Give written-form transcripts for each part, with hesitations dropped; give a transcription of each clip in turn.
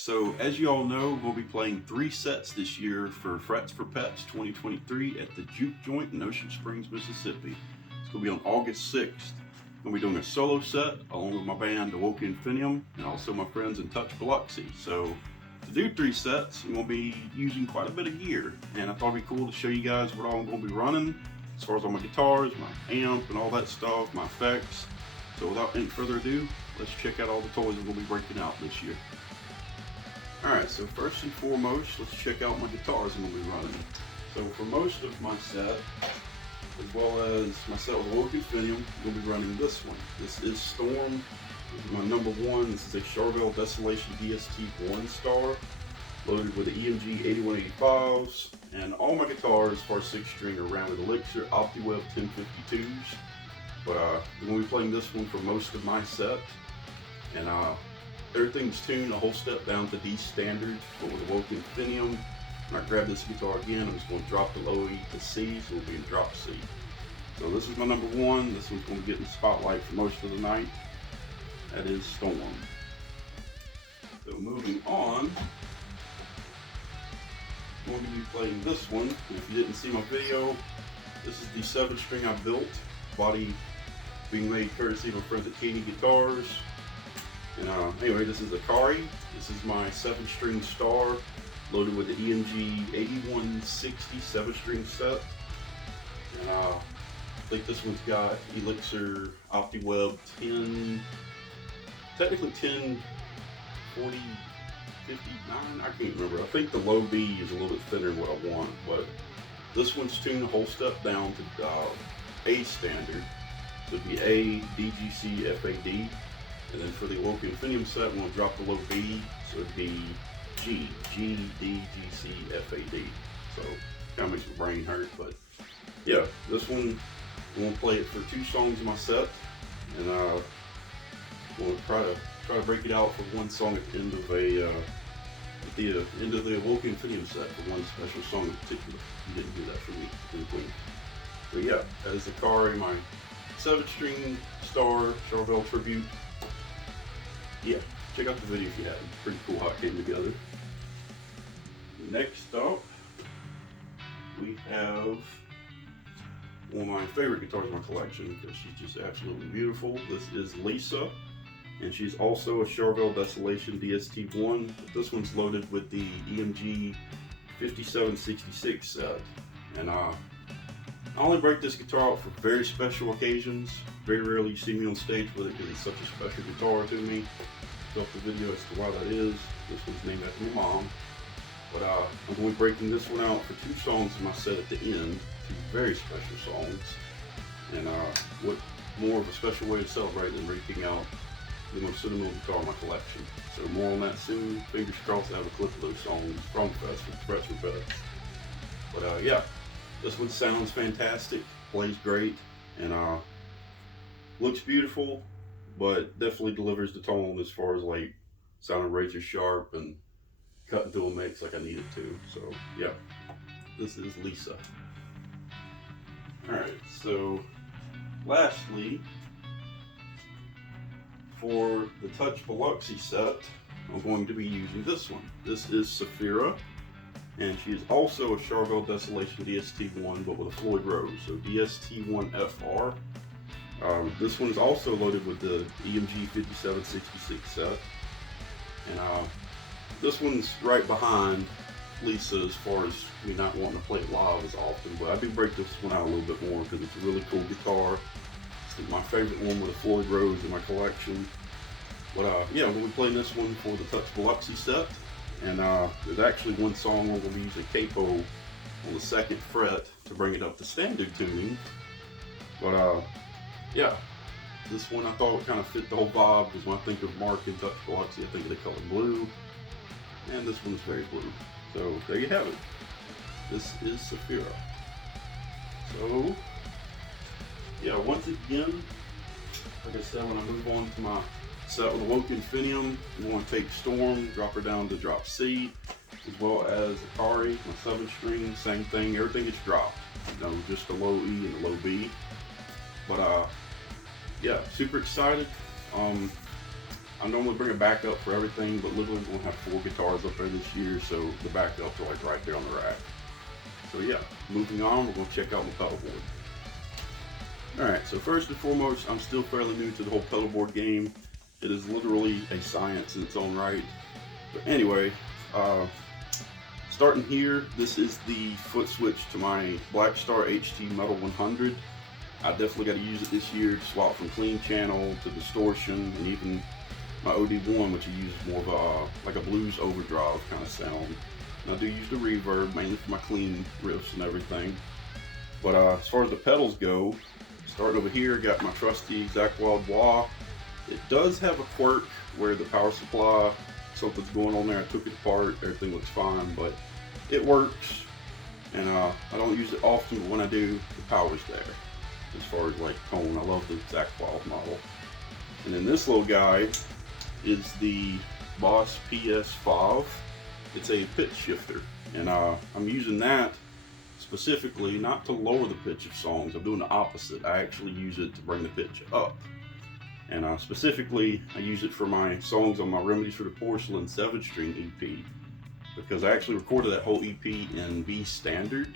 So as you all know, we'll be playing 3 sets this year for Frets for Pets 2023 at the Juke Joint in Ocean Springs, Mississippi. It's going to be on August 6th. I'm going to be doing a solo set along with my band, Awoke Infinium, and also my friends in Touch Biloxi. So to do 3 sets, I'm going to be using quite a bit of gear, and I thought it'd be cool to show you guys what all I'm going to be running as far as all my guitars, my amp, and all that stuff, my effects. So without any further ado, let's check out all the toys I'm going to be breaking out this year. Alright, so first and foremost, let's check out my guitars I'm going to be running. So for most of my set, as well as my set with Awoke Infinium, I'm going to be running this one. This is Storm. This is my number one. This is a Charvel Desolation DST 1-star, loaded with the EMG 8185s, and all my guitars, as far as 6-string, are rounded Elixir OptiWeb 1052s. But I'm going to be playing this one for most of my set, and everything's tuned a whole step down to D standard, but with Awoke Infinium, when I grab this guitar again, I'm just going to drop the low E to C, so it'll be in drop C. So this is my number one. This one's going to get in the spotlight for most of the night. That is Storm. So moving on, I'm going to be playing this one. And if you didn't see my video, this is the 7-string I built, body being made courtesy of my friends at Katie Guitars. And anyway, this is Akari. This is my 7-string star, loaded with the EMG 8160 7-string set. And I think this one's got Elixir OptiWeb 10, technically 1040 59. I can't remember. I think the low B is a little bit thinner than what I want, but this one's tuned a whole step down to A standard. So it'd be A, D, G, C, F, A, D. And then for the Awoke Infinium set, we'll drop the low B, so it'd be G, G, D, G, C, F, A, D. So kind of makes my brain hurt, but yeah, this one, I'm going to play it for 2 songs in my set, and we'll try to break it out for 1 song at the end of the Awoke Infinium set for 1 special song in particular. You didn't do that for me, in Queen. But yeah, that is Akari, my 7-string star Charvel tribute. Yeah, check out the video if you haven't. Pretty cool how it came together. Next up, we have one of my favorite guitars in my collection because she's just absolutely beautiful. This is Lisa, and she's also a Charvel Desolation DST1, but this one's loaded with the EMG 5766 set. And I only break this guitar out for very special occasions. Very rarely you see me on stage with it because it's such a special guitar to me. Built the video as to why that is. This one's named after my mom. But I'm going to be breaking this one out for 2 songs in my set at the end. 2 very special songs. And what more of a special way to celebrate than breaking out the most sentimental guitar in my collection. So more on that soon. Fingers crossed I have a clip of those songs from Frets for Pets. But yeah, this one sounds fantastic, plays great, and looks beautiful, but definitely delivers the tone as far as like sounding razor sharp and cutting through a mix like I need it to. So yeah, this is Lisa. Alright, so lastly, for the Touch Biloxi set, I'm going to be using this one. This is Saphira, and she is also a Charvel Desolation DST1, but with a Floyd Rose, so DST1FR. This one is also loaded with the EMG 5766 set, and this one's right behind Lisa as far as me not wanting to play it live as often, but I do break this one out a little bit more because it's a really cool guitar. It's my favorite one with a Floyd Rose in my collection. But yeah, we'll be playing this one for the Touch Biloxi set, and there's actually 1 song where we'll be using a capo on the 2nd fret to bring it up to standard tuning. But yeah, this one I thought would kind of fit the whole vibe because when I think of Mark and Touch Biloxi, I think of the color blue, and this one's very blue. So there you have it. This is Saphira. So yeah, once again, like I said, when I move on to my set with Awoke Infinium, I'm going to take Storm, drop her down to drop C, as well as Akari, my 7-string, same thing, everything is dropped. You know, just the low E and the low B. But yeah, super excited. I normally bring a backup for everything, but literally I'm gonna have 4 guitars up there this year, so the backups are like right there on the rack. So yeah, moving on, we're gonna check out the pedal board. Alright, so first and foremost, I'm still fairly new to the whole pedal board game. It is literally a science in its own right. But anyway, starting here, this is the foot switch to my Blackstar HT Metal 100. I definitely got to use it this year to swap from clean channel to distortion, and even my OD1, which I use more of a like a blues overdrive kind of sound. And I do use the reverb mainly for my clean riffs and everything. But as far as the pedals go, starting over here, I got my trusty Zakk Wylde wah. It does have a quirk where the power supply, something's going on there. I took it apart, everything looks fine, but it works. And I don't use it often, but when I do, the power's there. As far as like tone, I love the Zakk Wylde model. And then this little guy is the Boss PS5. It's a pitch shifter, and I'm using that specifically not to lower the pitch of songs. I'm doing the opposite. I actually use it to bring the pitch up. And specifically, I use it for my songs on my Remedies for the Porcelain 7-string EP, because I actually recorded that whole EP in B standard,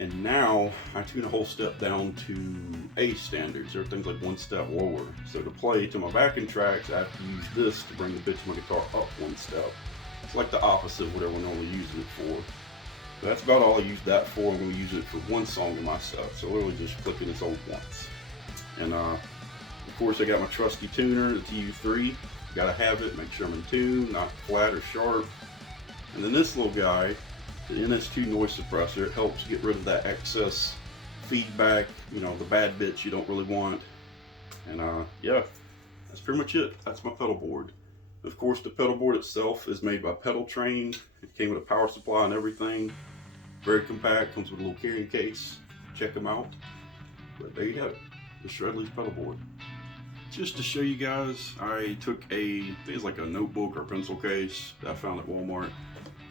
and now I tune a whole step down to A standards. Everything's like 1 step lower. So to play to my backing tracks, I have to use this to bring the pitch of my guitar up 1 step. It's like the opposite of what everyone normally uses it for. So that's about all I use that for. I'm going to use it for 1 song in my set. So literally just clicking this on once. And of course I got my trusty tuner, the TU3. Gotta have it, make sure I'm in tune, not flat or sharp. And then this little guy, the NS2 noise suppressor. It helps get rid of that excess feedback, you know, the bad bits you don't really want. And yeah, that's pretty much it. That's my pedal board. Of course, the pedal board itself is made by Pedal Train. It came with a power supply and everything. Very compact, comes with a little carrying case. Check them out. But there you have it, the Shredley's pedal board. Just to show you guys, I took I think it's like a notebook or pencil case that I found at Walmart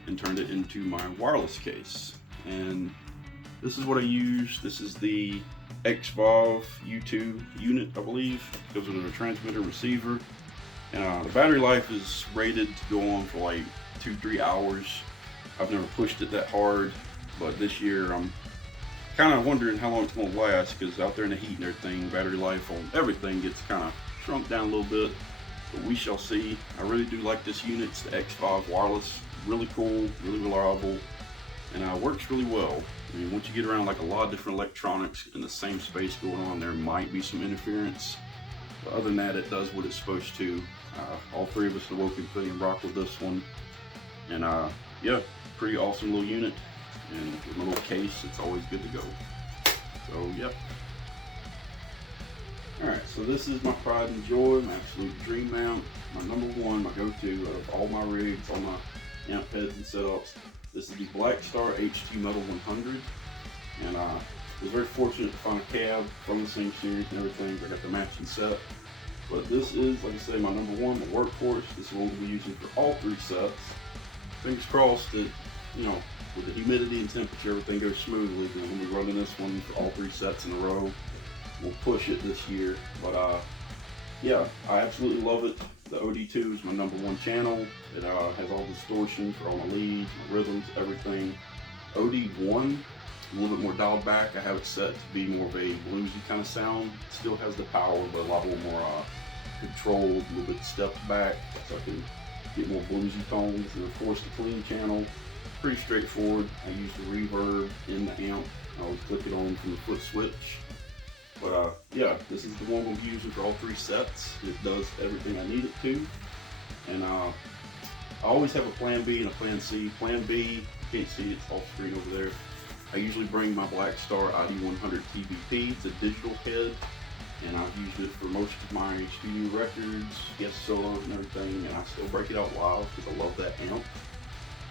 and turned it into my wireless case. And this is what I use. This is the Xvive U2 unit, I believe. It goes with a transmitter receiver. And the battery life is rated to go on for like 2-3 hours. I've never pushed it that hard, but this year I'm kind of wondering how long it's going to last, because out there in the heat and everything, battery life on everything gets kind of shrunk down a little bit. But we shall see. I really do like this unit. It's the Xvive wireless. Really cool, really reliable, and works really well. I mean, once you get around like a lot of different electronics in the same space going on, there might be some interference. But other than that, it does what it's supposed to. All 3 of us in the Woken Pavilion rock with this one. And yeah, pretty awesome little unit. And with my little case, it's always good to go. So, yep. Alright, so this is my pride and joy, my absolute dream mount. My number 1, my go-to of all my rigs, all my amp heads and setups. This is the Blackstar HT Metal 100. And I was very fortunate to find a cab from the same series and everything. I got the matching set. But this is, like I say, my number 1, my workhorse. This is what we'll be using for all 3 sets. Fingers crossed that, you know, with the humidity and temperature, everything goes smoothly. We'll be running this one for all 3 sets in a row. We'll push it this year. But yeah, I absolutely love it. The OD2 is my number 1 channel. It has all the distortion for all my leads, my rhythms, everything. OD1, a little bit more dialed back. I have it set to be more of a bluesy kind of sound. It still has the power, but a lot more controlled, a little bit stepped back, so I can get more bluesy tones. And of course, the clean channel, pretty straightforward. I use the reverb in the amp. I always click it on from the foot switch. But yeah, this is the one we'll be using for all 3 sets. It does everything I need it to. And I always have a plan B and a plan C. Plan B, you can't see it, it's off screen over there. I usually bring my Blackstar ID100 TVP. It's a digital head, and I've used it for most of my studio records, guest solos and everything, and I still break it out live because I love that amp.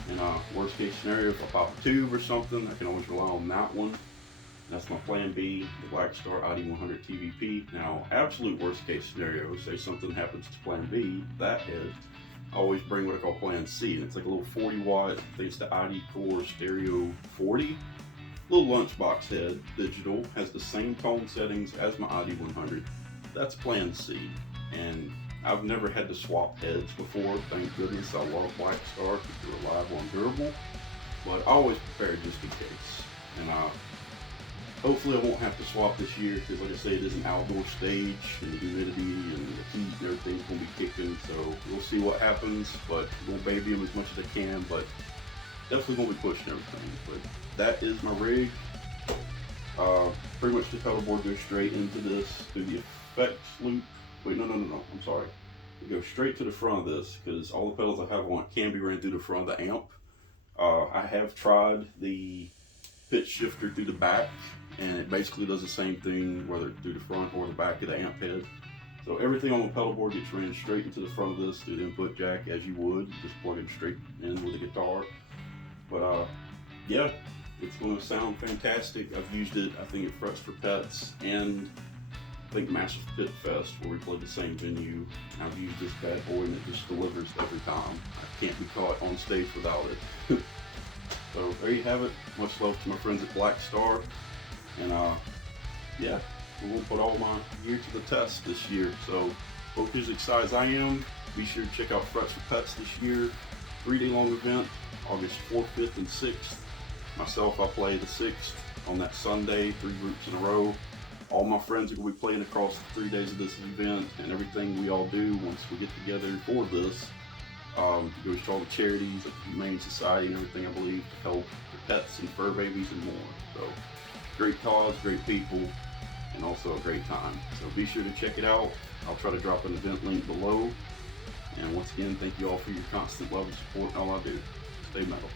And worst case scenario, if I pop a tube or something, I can always rely on that one. That's my plan B, the Blackstar ID100 TVP. Now, absolute worst case scenario, say something happens to plan B, that head, I always bring what I call plan C, and it's like a little 40 watt, I think it's the ID Core Stereo 40. Little lunchbox head, digital, has the same tone settings as my ID100. That's plan C, and I've never had to swap heads before, thank goodness. I love Black Star because they're reliable and durable, but I always prepare just in case. And hopefully I won't have to swap this year because, like I say, it is an outdoor stage and the humidity and the heat and everything's going to be kicking, so we'll see what happens, but we'll baby them as much as I can, but definitely going to be pushing everything. But that is my rig. Pretty much the pedal board goes straight into this through the effects loop. Wait, no, I'm sorry. It goes straight to the front of this because all the pedals I have on it can be ran through the front of the amp. I have tried the pitch shifter through the back, and it basically does the same thing whether it's through the front or the back of the amp head. So everything on the pedal board gets ran straight into the front of this through the input jack as you would, just plug it straight in with a guitar. But yeah, it's going to sound fantastic. I've used it, I think, at Frets for Pets and I think Massive Pit Fest where we played the same venue. I've used this bad boy and it just delivers every time. I can't be caught on stage without it. So there you have it. Much love to my friends at Black Star. And yeah, we're going to put all my gear to the test this year. So hope you're as excited as I am. Be sure to check out Frets for Pets this year. 3-day long event, August 4th, 5th, and 6th. Myself, I play the 6th on that Sunday, 3 groups in a row. All my friends are going to be playing across the 3 days of this event, and everything we all do once we get together for this goes to all the charities, like the Humane Society and everything, I believe, to help the pets and fur babies and more. So great cause, great people, and also a great time. So be sure to check it out. I'll try to drop an event link below. And once again, thank you all for your constant love and support in all I do. Stay metal.